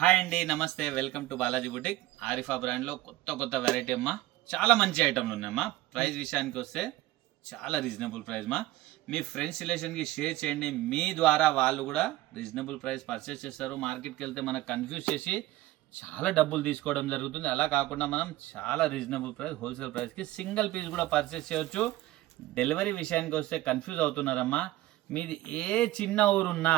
Hi అండి, నమస్తే. Welcome to Balaji boutique. Arifa బ్రాండ్లో కొత్త వెరైటీ అమ్మా. చాలా మంచి ఐటమ్లు ఉన్నాయమ్మా. ప్రైస్ విషయానికి వస్తే చాలా రీజనబుల్ ప్రైస్ మా. మీ ఫ్రెండ్స్ రిలేషన్కి షేర్ చేయండి. మీ ద్వారా వాళ్ళు కూడా రీజనబుల్ ప్రైస్ పర్చేస్ చేస్తారు. మార్కెట్కి వెళ్తే మనకు కన్ఫ్యూజ్ చేసి చాలా డబ్బులు తీసుకోవడం జరుగుతుంది. అలా కాకుండా మనం చాలా రీజనబుల్ ప్రైస్, హోల్సేల్ ప్రైస్కి సింగిల్ పీస్ కూడా పర్చేస్ చేయవచ్చు. డెలివరీ విషయానికి వస్తే కన్ఫ్యూజ్ అవుతున్నారమ్మా. మీది ఏ చిన్న ఊరున్నా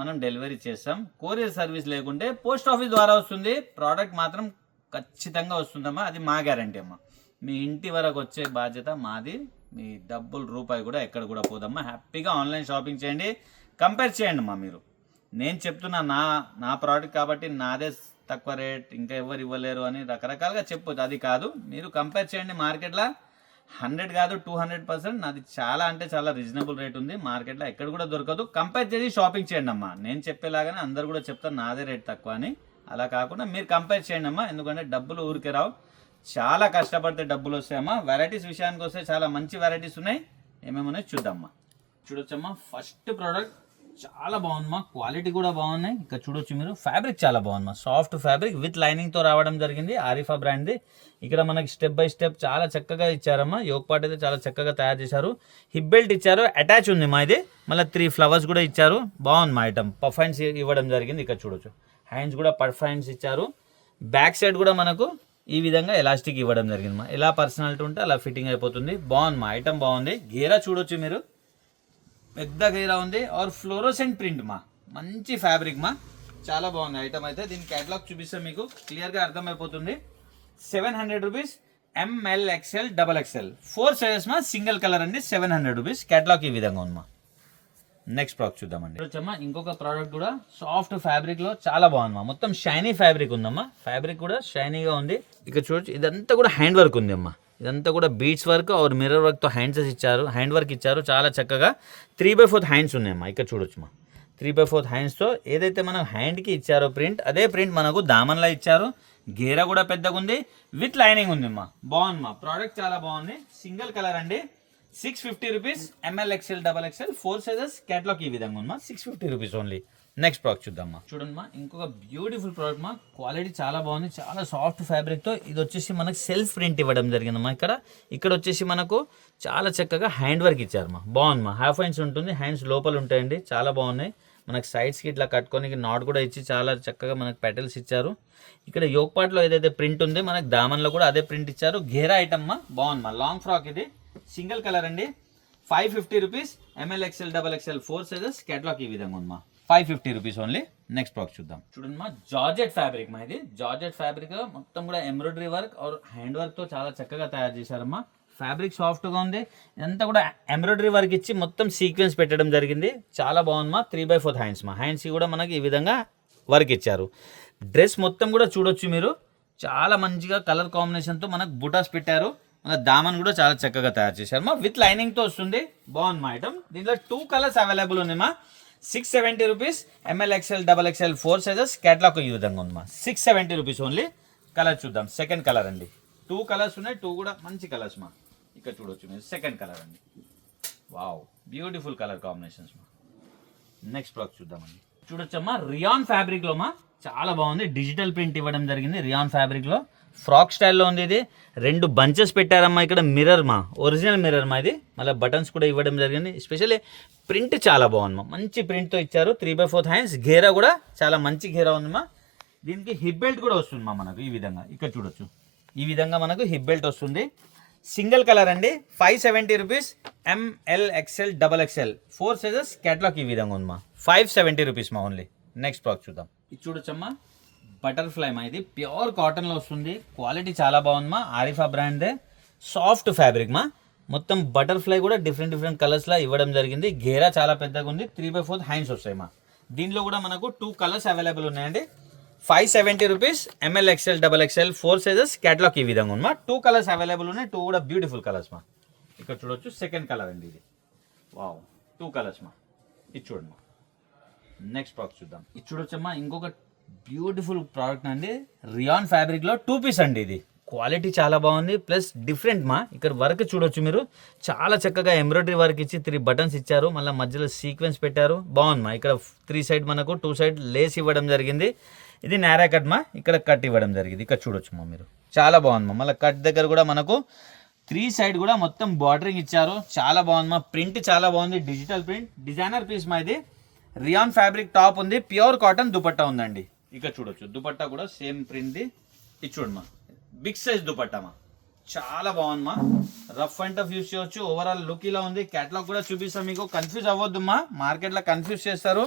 మనం డెలివరీ చేస్తాం. కొరియర్ సర్వీస్ లేకుంటే పోస్ట్ ఆఫీస్ ద్వారా వస్తుంది. ప్రోడక్ట్ మాత్రం ఖచ్చితంగా వస్తుందమ్మా. అది మా గ్యారంటీ అమ్మా. మీ ఇంటి వరకు వచ్చే బాధ్యత మాది. మీ డబ్బులు రూపాయి కూడా ఎక్కడ కూడా పోదమ్మా. హ్యాపీగా ఆన్లైన్ షాపింగ్ చేయండి. కంపేర్ చేయండి అమ్మా. మీరు నేను చెప్తున్నా నా ప్రోడక్ట్ కాబట్టి నాదే తక్కువ రేట్, ఇంకా ఎవరు ఇవ్వలేరు అని రకరకాలుగా చెప్పొద్దు. అది కాదు, మీరు కంపేర్ చేయండి. మార్కెట్లో 100 కాదు 200% నాది చాలా అంటే చాలా రీజనబుల్ రేట్ ఉంది. మార్కెట్లో ఎక్కడ కూడా దొరకదు. కంపేర్ చేసి షాపింగ్ చేయండి అమ్మా. నేను చెప్పేలాగానే అందరు కూడా చెప్తారు నాదే రేట్ తక్కువ అని. అలా కాకుండా మీరు కంపేర్ చేయండి అమ్మా. ఎందుకంటే డబ్బులు ఊరికే రావు, చాలా కష్టపడితే డబ్బులు వస్తాయమ్మా. వెరైటీస్ విషయానికి వస్తే చాలా మంచి వెరైటీస్ ఉన్నాయి. ఏమేమో చూద్దామమ్మా. చూడొచ్చమ్మా. ఫస్ట్ ప్రోడక్ట్ చాలా బాగుందమ్మా. క్వాలిటీ కూడా బాగున్నాయి. ఇక్కడ చూడొచ్చు మీరు. ఫ్యాబ్రిక్ చాలా బాగుందమ్మా. సాఫ్ట్ ఫ్యాబ్రిక్ విత్ లైనింగ్తో రావడం జరిగింది. ఆరిఫా బ్రాండ్ది. ఇక్కడ మనకి స్టెప్ బై స్టెప్ చాలా చక్కగా ఇచ్చారమ్మా. యోగ్ పార్ట్ అయితే చాలా చక్కగా తయారు చేశారు. హిప్ బెల్ట్ ఇచ్చారు. అటాచ్ ఉంది మా ఇది. మళ్ళీ 3 ఫ్లవర్స్ కూడా ఇచ్చారు. బాగుంది మా ఐటమ్. పఫ్ హ్యాండ్స్ ఇవ్వడం జరిగింది. ఇక్కడ చూడొచ్చు. హ్యాండ్స్ కూడా పఫ్ హ్యాండ్స్ ఇచ్చారు. బ్యాక్ సైడ్ కూడా మనకు ఈ విధంగా ఎలాస్టిక్ ఇవ్వడం జరిగింది మా. ఎలా పర్సనాలిటీ ఉంటే అలా ఫిట్టింగ్ అయిపోతుంది. బాగుంది మా ఐటమ్. బాగుంది. గేరా చూడొచ్చు మీరు. పెద్ద గేరా ఉంది. ఆర్ ఫ్లోరోసెంట్ ప్రింట్ మా. మంచి ఫ్యాబ్రిక్ మా. చాలా బాగుంది ఐటమ్ అయితే. దీని క్యాటలాగ్ చూపిస్తే మీకు క్లియర్గా అర్థమైపోతుంది. 700 rupees. ML XL XXL 4 sizes మా. సింగిల్ కలర్ అండి. 700 రూపీస్. క్యాటలాగ్ ఈ విధంగా ఉంది మా. నెక్స్ట్ ప్రోడక్ట్ చూద్దామండి. వచ్చమ్మా ఇంకొక ప్రోడక్ట్ కూడా సాఫ్ట్ ఫ్యాబ్రిక్ లో చాలా బాగుందమ్మా. మొత్తం షైనీ ఫ్యాబ్రిక్ ఉందమ్మా. ఫ్యాబ్రిక్ కూడా షైనీగా ఉంది. ఇక్కడ చూడొచ్చు. ఇదంతా కూడా హ్యాండ్ వర్క్ ఉంది అమ్మా. ఇదంతా కూడా బీడ్స్ వర్క్ ఆర్ మిర్రర్ వర్క్తో హ్యాండ్ వర్క్ ఇచ్చారు. చాలా చక్కగా 3/4 హ్యాండ్స్ ఉన్నాయమ్మా. ఇక్కడ చూడొచ్చు మా. 3/4 హ్యాండ్స్తో ఏదైతే మనం హ్యాండ్కి ఇచ్చారో ప్రింట్, అదే ప్రింట్ మనకు దామన్లా ఇచ్చారు. గేరా కూడా పెద్దగా ఉంది. విత్ లైనింగ్ ఉంది అమ్మా. బాగుంది మా. ప్రోడక్ట్ చాలా బాగుంది. సింగిల్ కలర్ అండి. 650 rupees. ML XL XXL 4 sizes. Catalogue ఈ విధంగా ఉందమ్మా. 650 రూపీస్ ఓన్లీ. నెక్స్ట్ ప్రోడక్ట్ చూద్దామా. చూడండి మా. ఇంకొక బ్యూటిఫుల్ ప్రోడక్ట్ మా. క్వాలిటీ చాలా బాగుంది. చాలా సాఫ్ట్ ఫ్యాబ్రిక్తో ఇది వచ్చేసి మనకు సెల్ఫ్ ప్రింట్ ఇవ్వడం జరిగిందమ్మా. ఇక్కడ వచ్చేసి మనకు చాలా చక్కగా హ్యాండ్ వర్క్ ఇచ్చారు మా. బాగుంది మా. హాఫ్ హ్యాండ్స్ ఉంటుంది. హ్యాండ్స్ లోపల ఉంటాయండి. చాలా బాగున్నాయి. మనకు సైడ్స్కి ఇట్లా కట్టుకొని నాట్ కూడా ఇచ్చి చాలా చక్కగా మనకు పెటల్స్ ఇచ్చారు. ఇక్కడ యోగ్ పార్ట్లో ఏదైతే ప్రింట్ ఉంది మనకు దామన్లో కూడా అదే ప్రింట్ ఇచ్చారు. గేరా ఐటమ్ మా. బాగుంది మా. లాంగ్ ఫ్రాక్ ఇది. సింగిల్ కలర్ అండి. 550 rupees. ML XL XXL 4 sizes. Catalogue ఈ విధంగా ఉంది మా. 550 రూపీస్ ఓన్లీ. నెక్స్ట్ ప్రోడక్ట్ చూద్దాం. చూడండి మా. జార్జెట్ ఫ్యాబ్రిక్ మా. ఇది జార్జెట్ ఫ్యాబ్రిక్ మొత్తం కూడా ఎంబ్రాయిడరీ వర్క్ ఆర్ హ్యాండ్ వర్క్తో చాలా చక్కగా తయారు చేశారమ్మా. ఫ్యాబ్రిక్ సాఫ్ట్గా ఉంది. ఇదంతా కూడా ఎంబ్రాయిడరీ వర్క్ ఇచ్చి మొత్తం సీక్వెన్స్ పెట్టడం జరిగింది. చాలా బాగుంది మా. 3/4 హ్యాండ్స్ మా. హ్యాండ్స్కి కూడా మనకి ఈ విధంగా వర్క్ ఇచ్చారు. డ్రెస్ మొత్తం కూడా చూడొచ్చు మీరు. చాలా మంచిగా కలర్ కాంబినేషన్తో మనకు బుటాస్ పెట్టారు. మన దామన్ కూడా చాలా చక్కగా తయారు చేశారు మా. విత్ లైనింగ్తో వస్తుంది. బాగుంది మా ఐటమ్. దీంట్లో 2 కలర్స్ అవైలబుల్ ఉంది మా. 670 rupees. ML XL XXL 4 sizes. Catalogue ఈ విధంగా ఉంది మా. 670 రూపీస్ ఓన్లీ. కలర్ చూద్దాం. సెకండ్ కలర్ అండి. 2 కలర్స్ ఉన్నాయి. 2 కూడా మంచి కలర్స్ మా. ఇక్కడ చూడొచ్చు మీరు. సెకండ్ కలర్ అండి. వావ్, బ్యూటిఫుల్ కలర్ కాంబినేషన్స్ మా. నెక్స్ట్ ప్రోడక్ట్ చూద్దామండి. చూడొచ్చమ్మా. రియాన్ ఫ్యాబ్రిక్ లో మా. చాలా బాగుంది. డిజిటల్ ప్రింట్ ఇవ్వడం జరిగింది రియాన్ ఫ్యాబ్రిక్ లో. ఫ్రాక్ స్టైల్లో ఉంది ఇది. 2 బంచెస్ పెట్టారమ్మా. ఇక్కడ మిర్రర్ మా. ఒరిజినల్ మిర్రర్ మా ఇది. మళ్ళీ బటన్స్ కూడా ఇవ్వడం జరిగింది. ఎస్పెషల్లీ ప్రింట్ చాలా బాగుంది మా. మంచి ప్రింట్తో ఇచ్చారు. 3/4 హ్యాండ్స్. గేరా కూడా చాలా మంచి గేరా ఉంది మా. దీనికి హిప్ బెల్ట్ కూడా వస్తుంది మా మనకు ఈ విధంగా. ఇక్కడ చూడొచ్చు. ఈ విధంగా మనకు హిప్ బెల్ట్ వస్తుంది. సింగిల్ కలర్ అండి. 570 rupees. ML XL XXL 4 sizes. Catalogue ఈ విధంగా ఉంది మా. 570 రూపీస్ మా ఓన్లీ. నెక్స్ట్ ప్రోడక్ట్ చూద్దాం. ఇది చూడొచ్చమ్మా. బటర్ఫ్లై మా. ఇది ప్యూర్ కాటన్లో వస్తుంది. క్వాలిటీ చాలా బాగుంది మా. ఆరిఫా బ్రాండ్దే. సాఫ్ట్ ఫ్యాబ్రిక్ మా. మొత్తం బటర్ఫ్లై కూడా డిఫరెంట్ కలర్స్లా ఇవ్వడం జరిగింది. గేరా చాలా పెద్దగా ఉంది. 3/4 హ్యాండ్స్ వస్తాయి మా. దీంట్లో కూడా మనకు 2 కలర్స్ అవైలబుల్ ఉన్నాయండి. 570 rupees. ML XL XXL 4 sizes. Catalogue ఈ విధంగా ఉంది మా. 2 కలర్స్ అవైలబుల్ ఉన్నాయి. 2 కూడా బ్యూటిఫుల్ కలర్స్ మా. ఇక్కడ చూడొచ్చు. సెకండ్ కలర్ అండి ఇది. వావ్, 2 కలర్స్ మా. ఇది చూడండి మా. నెక్స్ట్ ప్రోడక్ట్ చూద్దాం. ఇది చూడొచ్చమ్మా. ఇంకొక బ్యూటిఫుల్ ప్రోడక్ట్ అండి. రియాన్ ఫ్యాబ్రిక్లో 2 పీస్ అండి ఇది. క్వాలిటీ చాలా బాగుంది, ప్లస్ డిఫరెంట్ మా. ఇక్కడ వర్క్ చూడొచ్చు మీరు, చాలా చక్కగా ఎంబ్రాయిడరీ వర్క్ ఇచ్చి 3 బటన్స్ ఇచ్చారు, మళ్ళీ మధ్యలో సీక్వెన్స్ పెట్టారు. బాగుంది మా. ఇక్కడ 3 సైడ్ మనకు 2 సైడ్ లేస్ ఇవ్వడం జరిగింది. ఇది నేరా కట్ మా, ఇక్కడ కట్ ఇవ్వడం జరిగింది. ఇక్కడ చూడొచ్చు మా మీరు, చాలా బాగుంది మా. మళ్ళీ కట్ దగ్గర కూడా మనకు 3 సైడ్ కూడా మొత్తం బార్డరింగ్ ఇచ్చారు, చాలా బాగుంది మా. ప్రింట్ చాలా బాగుంది, డిజిటల్ ప్రింట్, డిజైనర్ పీస్ మా. ఇది రియాన్ ఫ్యాబ్రిక్ టాప్ ఉంది, ప్యూర్ కాటన్ దుపట్టా ఉందండి. ఇక్కడ చూడొచ్చు దుపట్టా కూడా సేమ్ ప్రింట్ది. ఇది చూడమ్మా, బిగ్ సైజ్ దుపట్టా మా, చాలా బాగుంది మా. రఫ్ అండ్ టఫ్ యూస్ చేయొచ్చు. ఓవరాల్ లుక్ ఇలా ఉంది. క్యాటలాగ్ కూడా చూపిస్తాం మీకు, కన్ఫ్యూజ్ అవ్వద్దు మా, మార్కెట్లో కన్ఫ్యూజ్ చేస్తారు.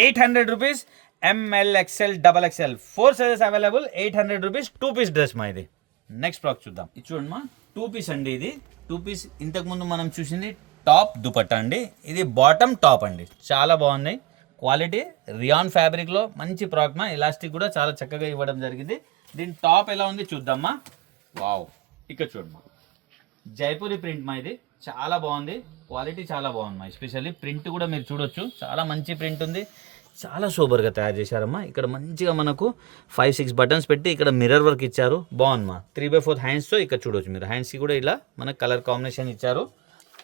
800 rupees M L XL double XL 4 sizes available. 800 rupees 2 piece dress మా. ఇది నెక్స్ట్ ఫ్రాక్ చూద్దాం. ఇది చూడండి మా, 2 పీస్ అండి. ఇది 2 పీస్. ఇంతకుముందు మనం చూసింది టాప్ దుపట్టా అండి, ఇది బాటమ్ టాప్ అండి. చాలా బాగుంది క్వాలిటీ, రియాన్ ఫ్యాబ్రిక్లో మంచి ప్రోడక్ట్ మా. ఎలాస్టిక్ కూడా చాలా చక్కగా ఇవ్వడం జరిగింది. దీని టాప్ ఎలా ఉంది చూద్దామా. వావ్, ఇక్కడ చూడమ్మా, జైపూరి ప్రింట్ మా. ఇది చాలా బాగుంది, క్వాలిటీ చాలా బాగుంది మా. ఎస్పెషల్లీ ప్రింట్ కూడా మీరు చూడొచ్చు, చాలా మంచి ప్రింట్ ఉంది, చాలా సూపర్గా తయారు చేశారమ్మా. ఇక్కడ మంచిగా మనకు 5-6 బటన్స్ పెట్టి ఇక్కడ మిర్రర్ వర్క్ ఇచ్చారు, బాగుంది మా. 3/4 హ్యాండ్స్తో ఇక్కడ చూడొచ్చు మీరు, హ్యాండ్స్కి కూడా ఇలా మనకు కలర్ కాంబినేషన్ ఇచ్చారు.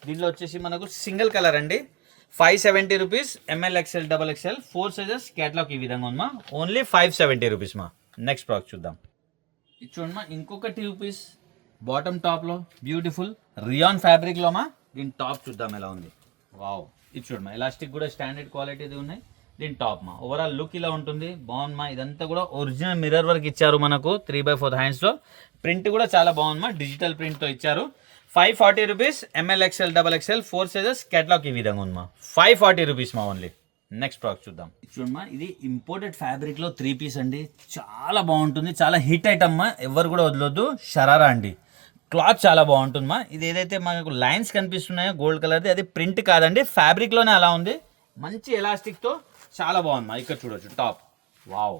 దీనిలో వచ్చేసి మనకు సింగిల్ కలర్ అండి. 570 rupees M L XL double XL 4 sizes. Catalogue ఈ విధంగా ఉందమ్మా, ఓన్లీ 570 రూపీస్ మా. నెక్స్ట్ ప్రోడక్ట్ చూద్దాం. ఇది చూడమ్మా, ఇంకొక 2 పీస్ బాటమ్ టాప్లో బ్యూటిఫుల్ రియాన్ ఫ్యాబ్రిక్లో మా. దీని టాప్ చూద్దాం ఎలా ఉంది. వావ్, ఇది చూడమ్మా, ఎలాస్టిక్ కూడా స్టాండర్డ్ క్వాలిటీది ఉన్నాయి. దీని టాప్ మా, ఓవరాల్ లుక్ ఇలా ఉంటుంది, బాగుంది మా. ఇదంతా కూడా ఒరిజినల్ మిర్రర్ వర్క్ ఇచ్చారు మనకు 3/4 హ్యాండ్స్తో. ప్రింట్ కూడా చాలా బాగుంది మా, డిజిటల్ ప్రింట్తో ఇచ్చారు. 540 rupees M L XL double XL 4 sizes. Catalogue ఈ విధంగా ఉంది మా, 540 రూపీస్ మా ఓన్లీ. నెక్స్ట్ ప్రోడక్ట్ చూద్దాం. చూడమ్మా, ఇది ఇంపోర్టెడ్ ఫ్యాబ్రిక్లో 3 పీస్ అండి, చాలా బాగుంటుంది, చాలా హిట్ ఐటమ్ మా. ఎవరు కూడా వదలొద్దు. షరారా అండి, క్లాత్ చాలా బాగుంటుంది మా. ఇది ఏదైతే మనకు లైన్స్ కనిపిస్తున్నాయో గోల్డ్ కలర్ది, అది ప్రింట్ కాదండి, ఫ్యాబ్రిక్లోనే అలా ఉంది. మంచి ఎలాస్టిక్తో చాలా బాగుంది మా. ఇక్కడ చూడొచ్చు top. Wow,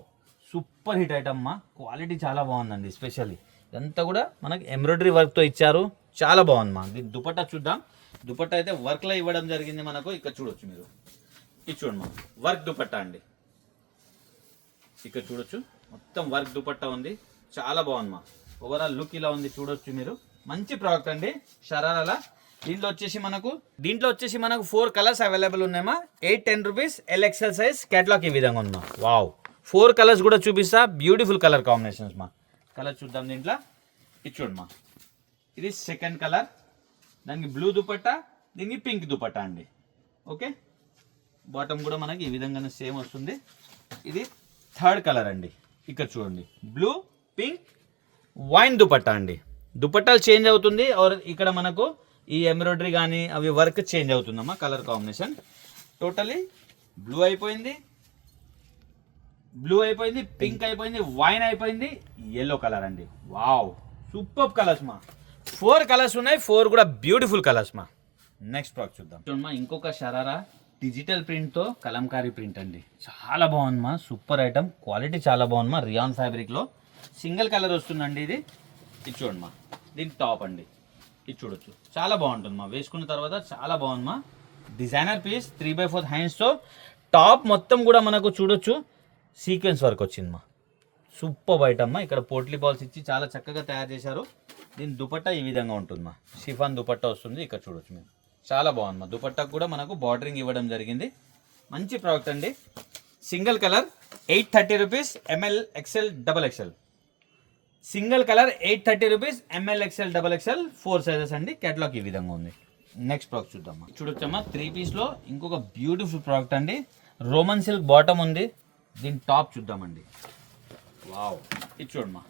super hit item మా, క్వాలిటీ చాలా బాగుందండి. ఎస్పెషల్లీ ఇదంతా కూడా మనకి ఎంబ్రాయిడరీ వర్క్తో ఇచ్చారు, చాలా బాగుంది మా. దీని దుపట్టా చూద్దాం. దుపట్టా అయితే వర్క్లో ఇవ్వడం జరిగింది మనకు, ఇక్కడ చూడొచ్చు మీరు. ఇది చూడండి మా, వర్క్ దుపట్టా అండి. ఇక్కడ చూడొచ్చు మొత్తం వర్క్ దుపట్టా ఉంది, చాలా బాగుంది మా. ఓవరాల్ లుక్ ఇలా ఉంది, చూడొచ్చు మీరు. మంచి ప్రోడక్ట్ అండి, షరారాలా. దీంట్లో వచ్చేసి మనకు 4 కలర్స్ అవైలబుల్ ఉన్నాయమ్మా. 810 రూపీస్ ఎల్ఎక్స్ఎల్ సైజ్. క్యాటలాగ్ ఈ విధంగా ఉందా. వావ్, 4 కలర్స్ కూడా చూపిస్తా, బ్యూటిఫుల్ కలర్ కాంబినేషన్స్ మా. కలర్ చూద్దాం దీంట్లో. ఇది చూడమ్మా, ఇది సెకండ్ కలర్, దానికి బ్లూ దుపట్టా, దీనికి పింక్ దుపట్టా అండి. ఓకే, బాటమ్ కూడా మనకి ఈ విధంగానే సేమ్ వస్తుంది. ఇది థర్డ్ కలర్ అండి. ఇక్కడ చూడండి, బ్లూ, పింక్, వైన్ దుపట్టా అండి. దుపట్టాలు చేంజ్ అవుతుంది, ఆర్ ఇక్కడ మనకు ఈ ఎంబ్రాయిడరీ కానీ అవి వర్క్ చేంజ్ అవుతుందమ్మా. కలర్ కాంబినేషన్ టోటలీ బ్లూ అయిపోయింది, పింక్ అయిపోయింది, వైన్ అయిపోయింది, ఎల్లో కలర్ అండి. వావ్, సూపర్ కలర్స్ మా. 4 కలర్స్ ఉన్నాయి, 4 కూడా బ్యూటిఫుల్ కలర్స్ మా. నెక్స్ట్ ప్రోడక్ట్ చూద్దాం. చూడమ్మా, ఇంకొక షరారా డిజిటల్ ప్రింట్తో కలంకారీ ప్రింట్ అండి, చాలా బాగుంది మా. సూపర్ ఐటమ్, క్వాలిటీ చాలా బాగుంది మా. రియాన్ ఫ్యాబ్రిక్లో సింగిల్ కలర్ వస్తుందండి. ఇది చూడండి మా, దీని టాప్ అండి. ఇది చూడొచ్చు, చాలా బాగుంటుంది మా. వేసుకున్న తర్వాత చాలా బాగుంది మా. Designer piece 3/4 హ్యాండ్స్తో. టాప్ మొత్తం కూడా మనకు చూడొచ్చు సీక్వెన్స్ వర్క్ వచ్చింది మా. సూపర్ ఐటమ్ మా. ఇక్కడ పోట్లీ బాల్స్ ఇచ్చి చాలా చక్కగా తయారు చేశారు. దీని దుపట్టా ఈ విధంగా ఉంటుంది మా, షిఫాన్ దుపట్టా వస్తుంది. ఇక్కడ చూడొచ్చు మేము, చాలా బాగుంది మా. దుపట్టాకు కూడా మనకు బార్డరింగ్ ఇవ్వడం జరిగింది. మంచి ప్రోడక్ట్ అండి. Single colour 830 rupees M L XL double XL. Single colour 830 rupees M L XL double XL 4 sizes అండి. క్యాటలాగ్ ఈ విధంగా ఉంది. నెక్స్ట్ ప్రోడక్ట్ చూద్దామా. చూడొచ్చమ్మా, 3 పీస్లో ఇంకొక బ్యూటిఫుల్ ప్రోడక్ట్ అండి. రోమన్ సిల్క్ బాటమ్ ఉంది, దీని టాప్ చూద్దామండి. వావ్, ఇది చూడమ్మా,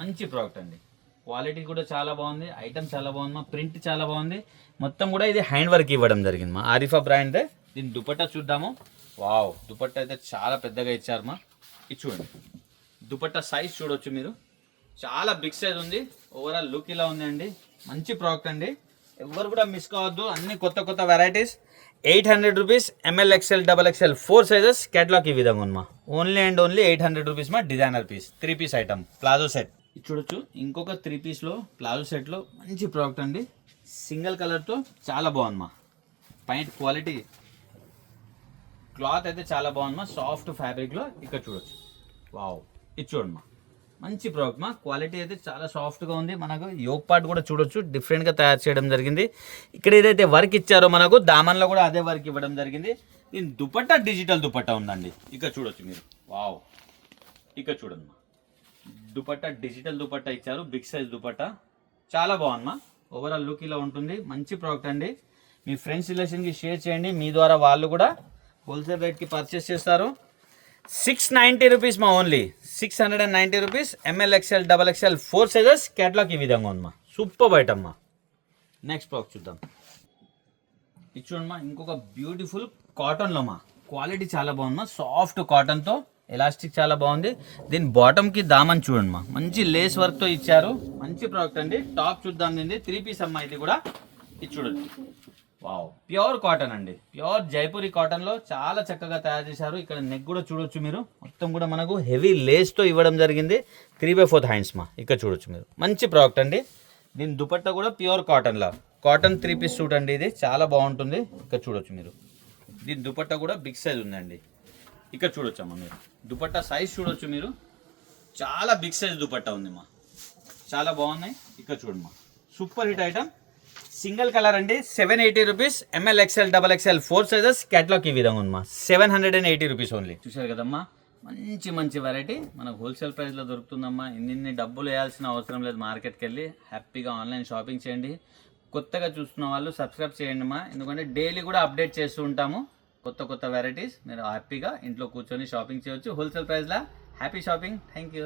మంచి ప్రోడక్ట్ అండి. క్వాలిటీ కూడా చాలా బాగుంది, ఐటమ్ చాలా బాగుంది మా. ప్రింట్ చాలా బాగుంది, మొత్తం కూడా ఇది హ్యాండ్ వర్క్ ఇవ్వడం జరిగింది మా. ఆరిఫా బ్రాండ్దే. దీని దుపట్టా చూద్దాము. వావ్, దుపట్టా అయితే చాలా పెద్దగా ఇచ్చారు మా. ఇది చూడండి, దుపట్టా సైజ్ చూడొచ్చు మీరు, చాలా బిగ్ సైజ్ ఉంది. ఓవరాల్ లుక్ ఇలా ఉంది అండి. మంచి ప్రోడక్ట్ అండి, ఎవరు కూడా మిస్ కావద్దు. అన్ని కొత్త కొత్త varieties. 800 rupees M L XL double XL 4 sizes. Catalogue ఈ విధంగా ఉంది మా. ఓన్లీ అండ్ ఓన్లీ 800 రూపీస్ మా. Designer piece 3 piece item palazzo set. చూడొచ్చు, ఇంకొక 3 పీస్లో ప్లాజో సెట్లో మంచి ప్రోడక్ట్ అండి. సింగిల్ కలర్తో చాలా బాగుంది మా. పైన క్వాలిటీ క్లాత్ అయితే చాలా బాగుంది మా, సాఫ్ట్ ఫ్యాబ్రిక్లో. ఇక్కడ చూడొచ్చు. వావ్, ఇది చూడండి మా, మంచి ప్రోడక్ట్ మా. క్వాలిటీ అయితే చాలా సాఫ్ట్గా ఉంది. మనకు యోక్ పార్ట్ కూడా చూడొచ్చు, డిఫరెంట్గా తయారు చేయడం జరిగింది. ఇక్కడ ఏదైతే వర్క్ ఇచ్చారో మనకు దామన్లో కూడా అదే వర్క్ ఇవ్వడం జరిగింది. దీని దుపట్టా డిజిటల్ దుపట్టా ఉందండి, ఇక్కడ చూడొచ్చు మీరు. వావ్, ఇక్కడ చూడండి మా, దుపట్టా డిజిటల్ దుపట్టా ఇచ్చారు, బిగ్ సైజ్ దుపట్టా. చాలా బాగుందమ్మా. ఓవరాల్ లుక్ ఇలా ఉంటుంది. మంచి ప్రోడక్ట్ అండి. మీ ఫ్రెండ్స్ రిలేషన్కి షేర్ చేయండి, మీ ద్వారా వాళ్ళు కూడా హోల్సేల్ రేట్కి పర్చేస్ చేస్తారు. 690 రూపీస్ మా, only 690 rupees. M L XL double XL 4 sizes. Catalogue ఈ విధంగా ఉందమ్మా, సూపర్ ఐటమ్ మా. నెక్స్ట్ ప్రోడక్ట్ చూద్దాం. ఇది చూడమ్మా, ఇంకొక బ్యూటిఫుల్ కాటన్లో మా. క్వాలిటీ చాలా బాగుందమ్మా, సాఫ్ట్ కాటన్తో, ఎలాస్టిక్ చాలా బాగుంది. దీని బాటమ్కి దామన్ చూడండి మా, మంచి లేస్ వర్క్తో ఇచ్చారు. మంచి ప్రోడక్ట్ అండి. టాప్ చూద్దాం, దీన్ని 3 పీస్ అమ్మా. ఇది కూడా ఇది చూడొచ్చు. వావ్, ప్యూర్ కాటన్ అండి, ప్యూర్ జైపూరి కాటన్లో చాలా చక్కగా తయారు చేశారు. ఇక్కడ నెక్ కూడా చూడొచ్చు మీరు, మొత్తం కూడా మనకు హెవీ లేస్తో ఇవ్వడం జరిగింది. 3/4 హ్యాండ్స్ మా, ఇక్కడ చూడొచ్చు మీరు. మంచి ప్రోడక్ట్ అండి. దీని దుపట్టా కూడా ప్యూర్ కాటన్లా, కాటన్ 3 పీస్ సూట్ అండి. ఇది చాలా బాగుంటుంది. ఇక్కడ చూడొచ్చు మీరు. దీని దుపట్టా కూడా బిగ్ సైజ్ ఉందండి. ఇక్కడ చూడొచ్చమ్మా మీరు, దుపట్టా సైజ్ చూడొచ్చు మీరు. చాలా బిగ్ సైజ్ దుపట్టా ఉంది మా, చాలా బాగున్నాయి. ఇక్కడ చూడమ్మా, super hit item. Single colour అండి, 780 rupees. M L XL double XL 4 sizes. Catalogue ఈ విధంగా ఉందమ్మా, 780 రూపీస్ ఓన్లీ. చూశారు కదమ్మా, మంచి మంచి వెరైటీ మనకు హోల్సేల్ ప్రైస్లో దొరుకుతుందమ్మా. ఇన్ని డబ్బులు వేయాల్సిన అవసరం లేదు. మార్కెట్కి వెళ్ళి హ్యాపీగా ఆన్లైన్ షాపింగ్ చేయండి. కొత్తగా చూస్తున్న వాళ్ళు సబ్స్క్రైబ్ చేయండి మా, ఎందుకంటే డైలీ కూడా అప్డేట్ చేస్తూ ఉంటాము కొత్త కొత్త వెరైటీస్. మీరు హ్యాపీగా ఇంట్లో కూర్చొని షాపింగ్ చేయొచ్చు హోల్సేల్ ప్రైస్లో. Happy shopping. Thank you.